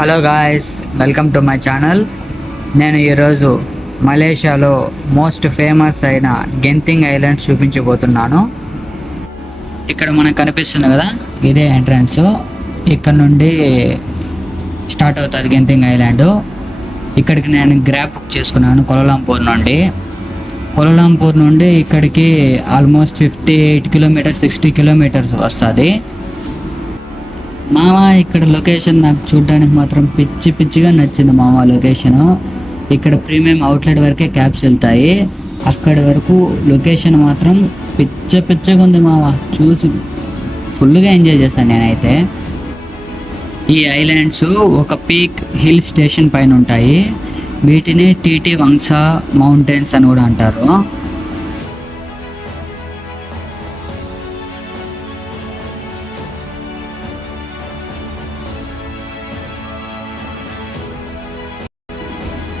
Hello guys, welcome to my channel. నేను ఈరోజు మలేషియాలో మోస్ట్ ఫేమస్ అయిన గెంతింగ్ ఐలాండ్స్ చూపించబోతున్నాను. ఇక్కడ మనకు కనిపిస్తుంది కదా, ఇదే ఎంట్రన్స్. ఇక్కడ నుండి స్టార్ట్ అవుతుంది గెంతింగ్ ఐలాండ్. ఇక్కడికి నేను గ్రాబ్ బుక్ చేసుకున్నాను కోలాలంపూర్ నుండి ఇక్కడికి ఆల్మోస్ట్ 58 కిలోమీటర్స్ 60 కిలోమీటర్స్ వస్తుంది. మామ, ఇక్కడ లొకేషన్ నాకు చూడడానికి మాత్రం పిచ్చిగా నచ్చింది మామ. లొకేషను ఇక్కడ ప్రీమియం అవుట్లెట్ వరకే క్యాబ్స్ వెళ్తాయి. అక్కడి వరకు లొకేషన్ మాత్రం పిచ్చగా ఉంది మామ. చూసి ఫుల్గా ఎంజాయ్ చేశాను నేనైతే. ఈ ఐలాండ్స్ ఒక పీక్ హిల్ స్టేషన్ పైన ఉంటాయి. వీటిని టీటీ వంగ్సా మౌంటైన్స్ అని కూడా అంటారు.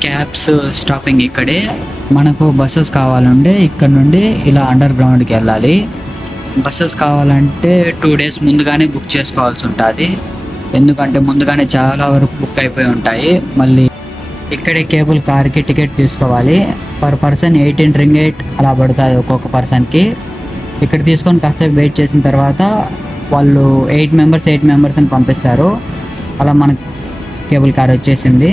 క్యాబ్స్ స్టాపింగ్ ఇక్కడే. మనకు బస్సెస్ కావాలంటే ఇక్కడ నుండి ఇలా అండర్ గ్రౌండ్కి వెళ్ళాలి. బస్సెస్ కావాలంటే 2 days ముందుగానే బుక్ చేసుకోవాల్సి ఉంటుంది. ఎందుకంటే ముందుగానే చాలా వరకు బుక్ అయిపోయి ఉంటాయి. మళ్ళీ ఇక్కడే కేబుల్ కార్కి టికెట్ తీసుకోవాలి. పర్ పర్సన్ 18 రింగేట్ అలా పడుతుంది ఒక్కొక్క పర్సన్కి. ఇక్కడ తీసుకొని కాసేపు వెయిట్ చేసిన తర్వాత వాళ్ళు 8 మెంబర్స్ అని పంపిస్తారు. అలా మనకు కేబుల్ కార్ వచ్చేసింది.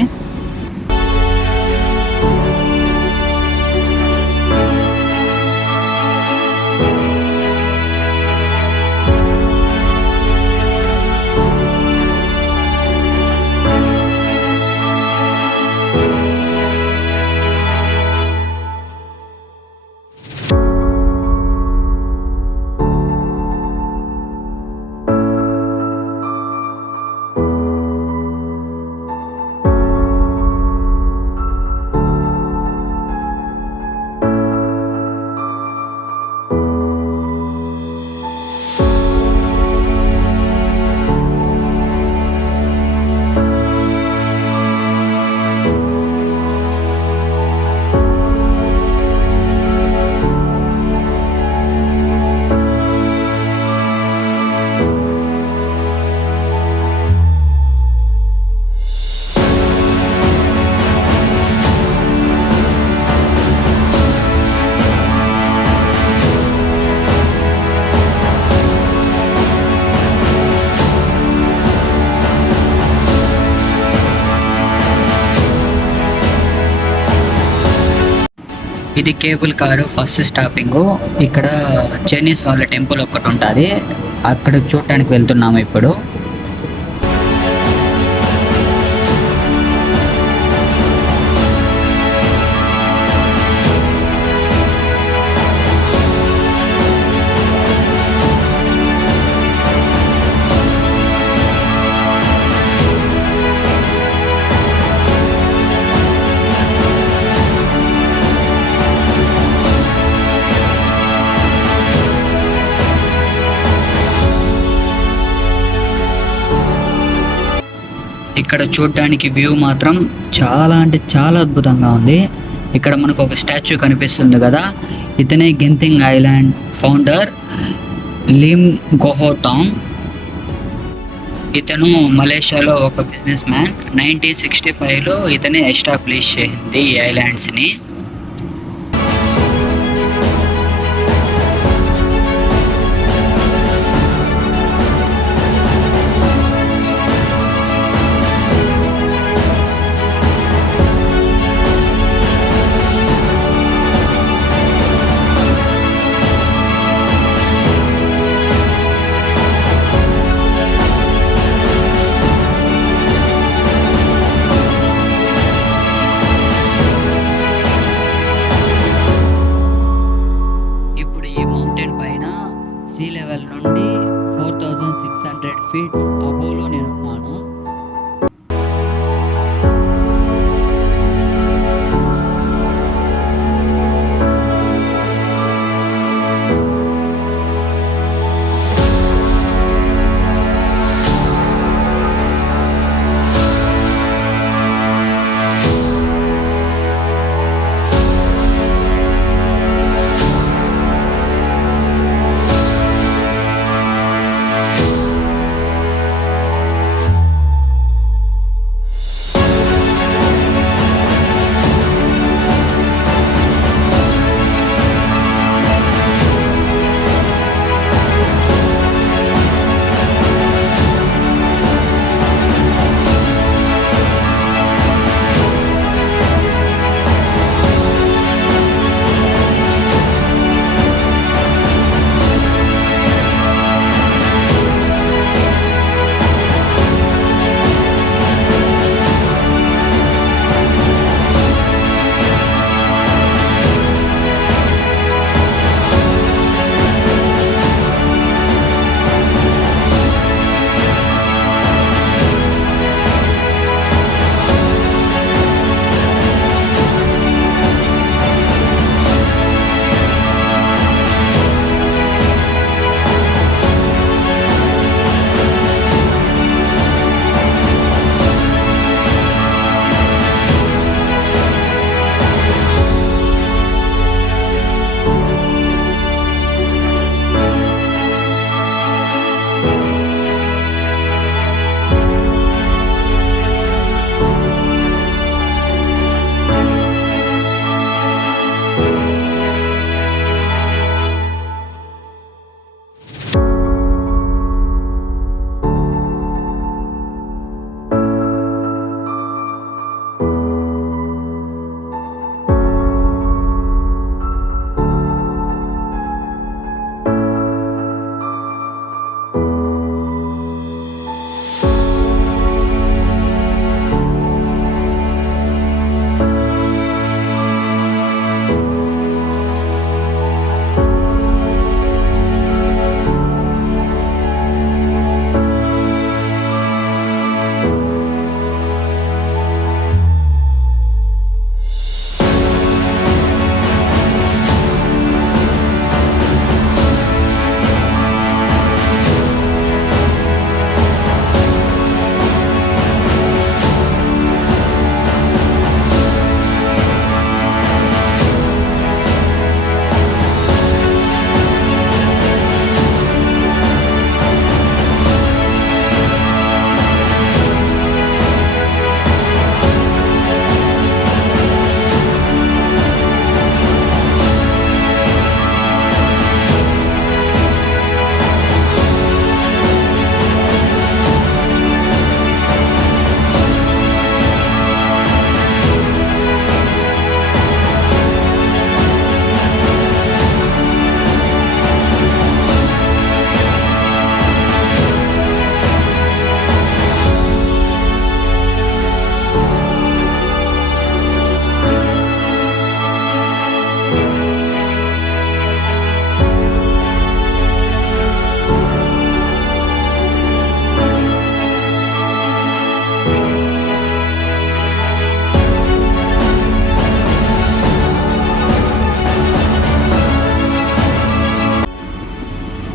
ఇది కేబుల్ కారు ఫస్ట్ స్టాపింగ్. ఇక్కడ చైనీస్ వాళ్ళ టెంపుల్ ఒకటి ఉంటుంది, అక్కడ చూడటానికి వెళ్తున్నాము ఇప్పుడు. ఇక్కడ చూడడానికి వ్యూ మాత్రం చాలా అంటే చాలా అద్భుతంగా ఉంది. ఇక్కడ మనకు ఒక స్టాచ్యూ కనిపిస్తుంది కదా, ఇతనే గెంతింగ్ ఐలాండ్ ఫౌండర్ లిమ్ గోహోటాంగ్. ఇతను మలేషియాలో ఒక బిజినెస్ మ్యాన్. 1965లో ఇతనే ఎస్టాబ్లిష్ చేసింది ఈ ఐలాండ్స్ని. సీ లెవెల్ నుండి 4600 feet అబోవ్లో నేను ఉన్నాను.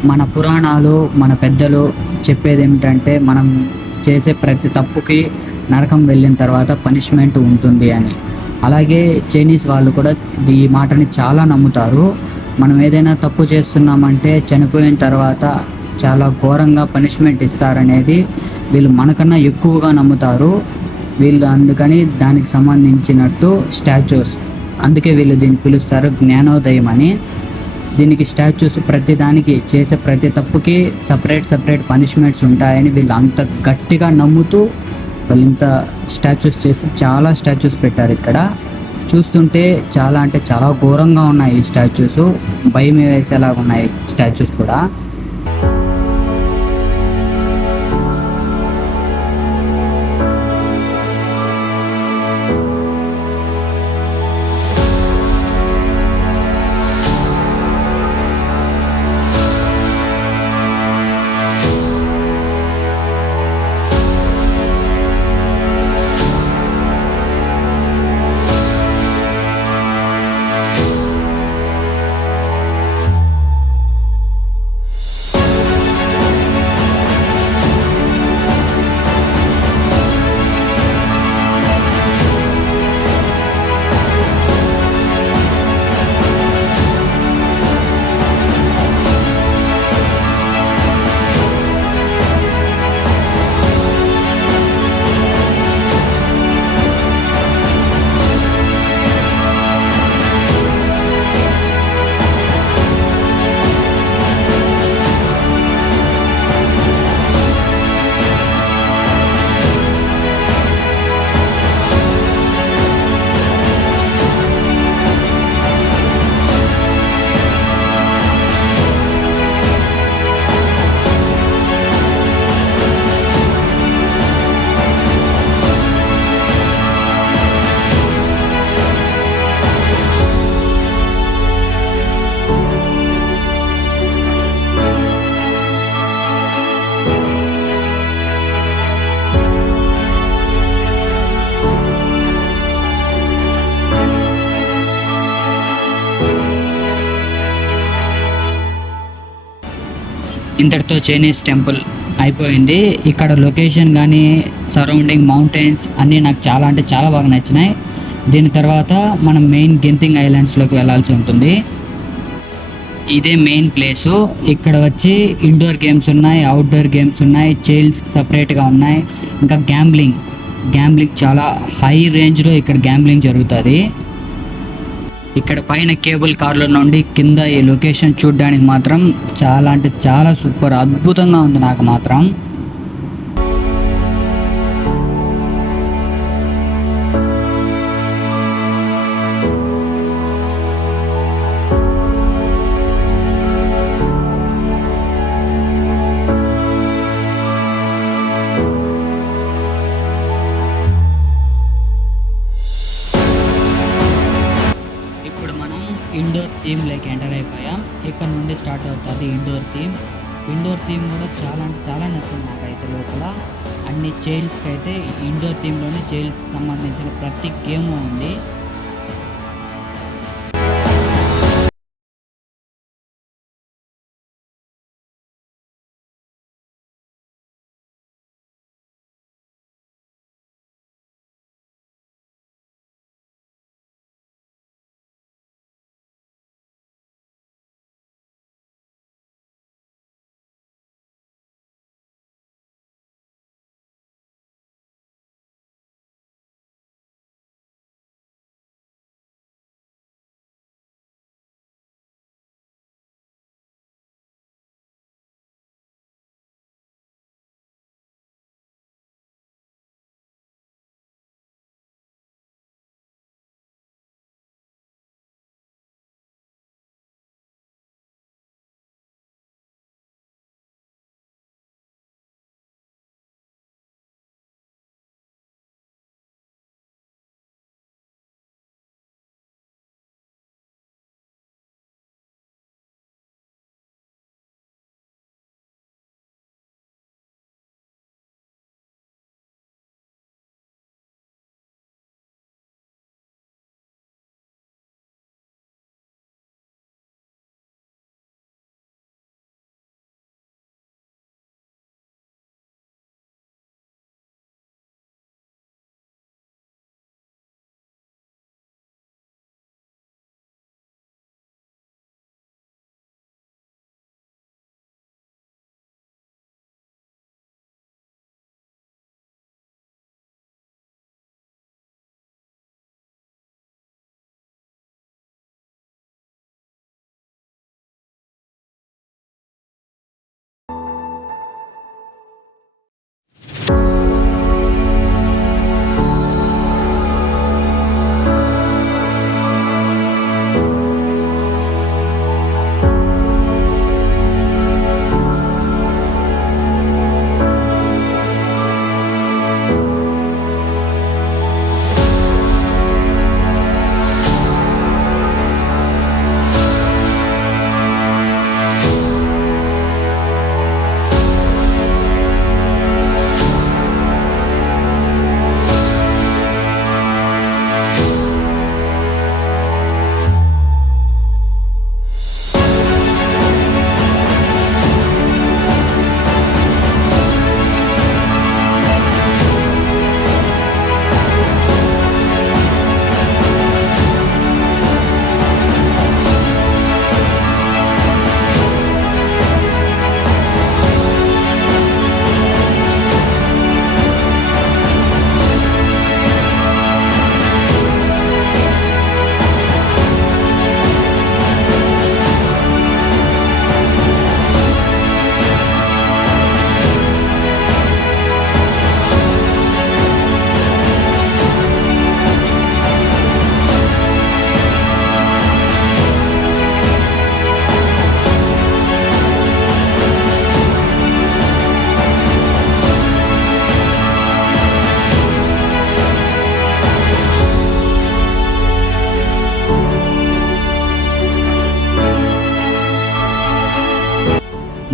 మన పురాణాలు, మన పెద్దలు చెప్పేది ఏమిటంటే మనం చేసే ప్రతి తప్పుకి నరకం వెళ్ళిన తర్వాత పనిష్మెంట్ ఉంటుంది అని. అలాగే చైనీస్ వాళ్ళు కూడా ఈ మాటని చాలా నమ్ముతారు. మనం ఏదైనా తప్పు చేస్తున్నామంటే చనిపోయిన తర్వాత చాలా ఘోరంగా పనిష్మెంట్ ఇస్తారనేది వీళ్ళు మనకన్నా ఎక్కువగా నమ్ముతారు. వీళ్ళు అందుకని దానికి సంబంధించినట్టు స్టాచ్యూస్, అందుకే వీళ్ళు దీన్ని పిలుస్తారు జ్ఞానోదయం అని. దీనికి స్టాచ్యూస్, ప్రతి దానికి చేసే ప్రతి తప్పుకి సపరేట్ పనిష్మెంట్స్ ఉంటాయని వీళ్ళు అంత గట్టిగా నమ్ముతూ వాళ్ళు ఇంత స్టాచ్యూస్ చేసి చాలా స్టాచ్యూస్ పెట్టారు ఇక్కడ. చూస్తుంటే చాలా అంటే చాలా ఘోరంగా ఉన్నాయి ఈ స్టాచ్యూస్, భయం వేసేలాగా ఉన్నాయి స్టాచ్యూస్ కూడా. ఇంతటితో చైనీస్ టెంపుల్ అయిపోయింది. ఇక్కడ లొకేషన్ కానీ సరౌండింగ్ మౌంటైన్స్ అన్నీ నాకు చాలా అంటే చాలా బాగా నచ్చినాయి. దీని తర్వాత మనం మెయిన్ గెంతింగ్ ఐలాండ్స్లోకి వెళ్ళాల్సి ఉంటుంది. ఇదే మెయిన్ ప్లేసు. ఇక్కడ వచ్చి ఇండోర్ గేమ్స్ ఉన్నాయి, అవుట్డోర్ గేమ్స్ ఉన్నాయి, చైల్డ్స్ సపరేట్గా ఉన్నాయి. ఇంకా గ్యాంబ్లింగ్ చాలా హై రేంజ్లో ఇక్కడ గ్యాంబ్లింగ్ జరుగుతుంది. ఇక్కడ పైన కేబుల్ కార్ల నుండి కింద ఈ లొకేషన్ చూడడానికి మాత్రం చాలా అంటే చాలా సూపర్ అద్భుతంగా ఉంది నాకు మాత్రం. ఇండోర్ థీమ్ లైక్ ఎంటర్ అయిపోయాం. ఇక్కడ నుండి స్టార్ట్ అవుతుంది ఇండోర్ థీమ్. ఇండోర్ థీమ్ కూడా చాలా అంటే చాలా నచ్చింది నాకైతే. లోపల అన్ని చైల్డ్స్కి అయితే ఇండోర్ థీమ్లోనే చైల్డ్స్కి సంబంధించిన ప్రతి గేమ్ ఉంది.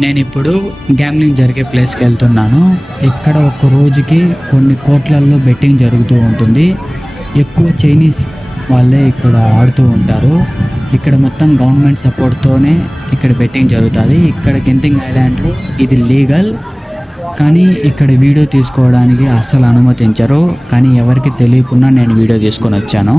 నేను ఇప్పుడు గ్యామ్లింగ్ జరిగే ప్లేస్కి వెళ్తున్నాను. ఇక్కడ ఒక రోజుకి కొన్ని కోట్లల్లో బెట్టింగ్ జరుగుతూ ఉంటుంది. ఎక్కువ చైనీస్ వాళ్ళే ఇక్కడ ఆడుతూ ఉంటారు. ఇక్కడ మొత్తం గవర్నమెంట్ సపోర్ట్తోనే ఇక్కడ బెట్టింగ్ జరుగుతుంది. ఇక్కడ గెంటింగ్ ఐలాండ్లో ఇది లీగల్, కానీ ఇక్కడ వీడియో తీసుకోవడానికి అస్సలు అనుమతించరు. కానీ ఎవరికి తెలియకుండా నేను వీడియో తీసుకొని వచ్చాను.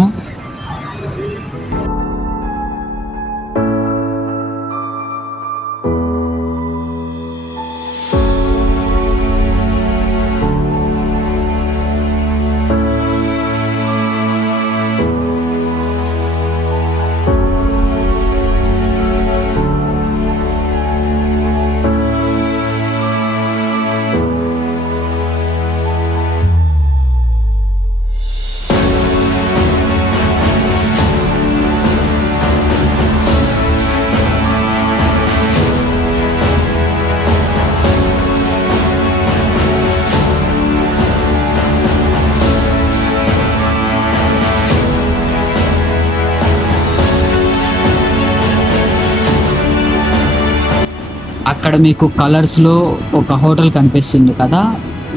అక్కడ మీకు కలర్స్లో ఒక హోటల్ కనిపిస్తుంది కదా,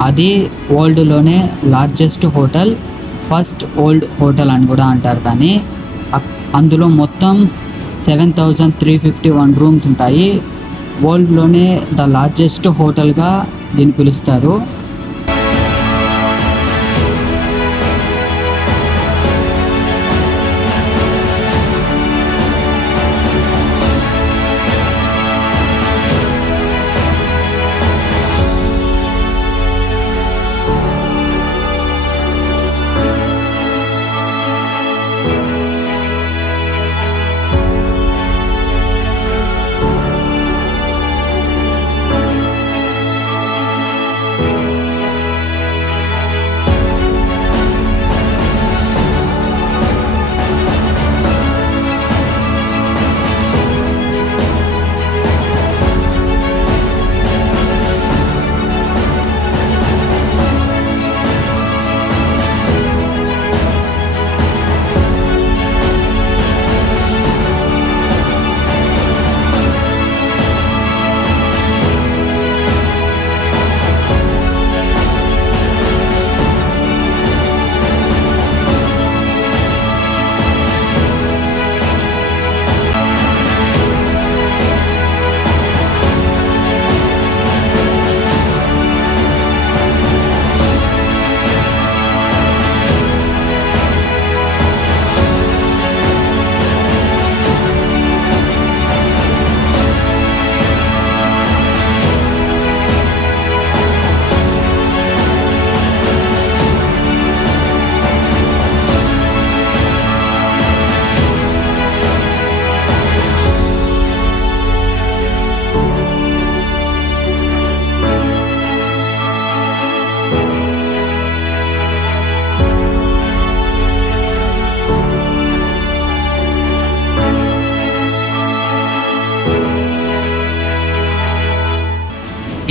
అది వరల్డ్లోనే largest hotel, first old hotel అని కూడా అంటారు. కానీ అందులో మొత్తం 7,351 రూమ్స్ ఉంటాయి. వరల్డ్లోనే ద లార్జెస్ట్ హోటల్గా దీన్ని పిలుస్తారు.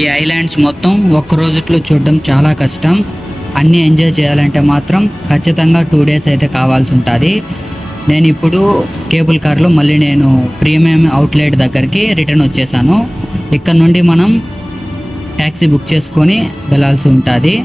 ఈ ఐలాండ్స్ మొత్తం ఒక్క రోజుట్లో చూడడం చాలా కష్టం. అన్నీ ఎంజాయ్ చేయాలంటే మాత్రం ఖచ్చితంగా 2 days అయితే కావాల్సి ఉంటుంది. నేను ఇప్పుడు కేబుల్ కార్లో మళ్ళీ నేను ప్రీమియం అవుట్లెట్ దగ్గరికి రిటర్న్ వచ్చేసాను. ఇక్కడ నుండి మనం ట్యాక్సీ బుక్ చేసుకొని వెళ్ళాల్సి ఉంటుంది.